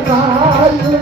பாயும்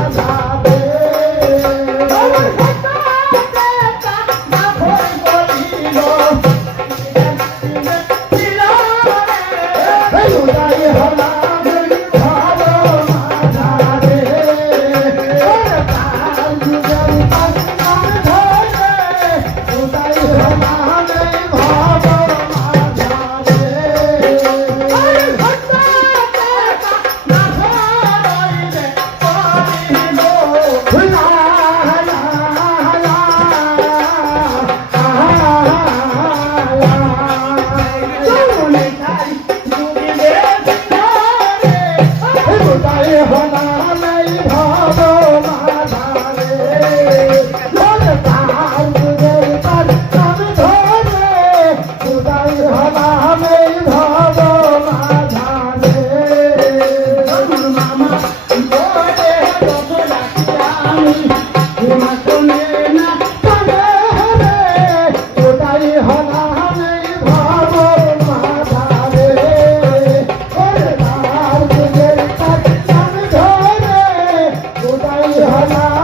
হলা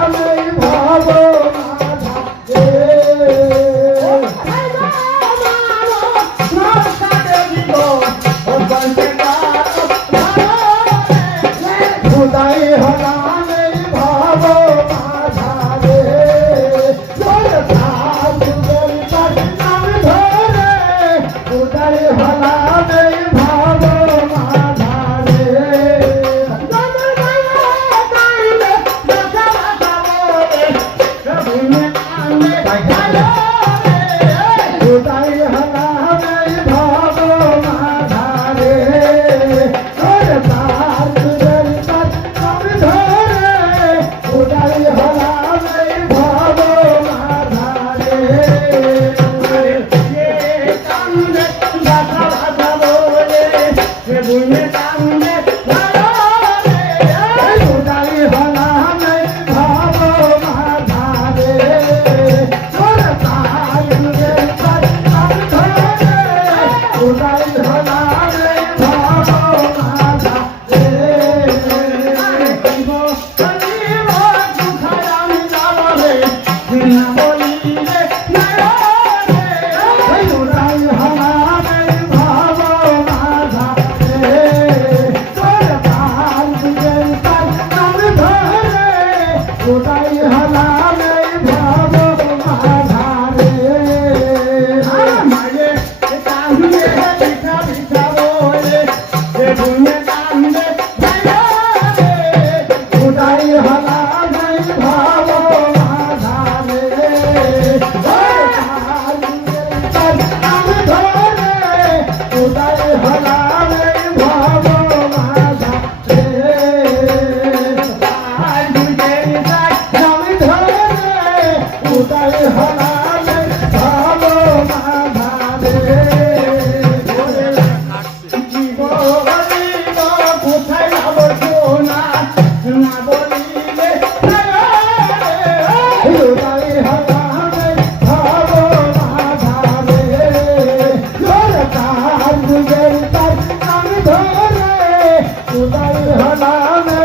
நாடான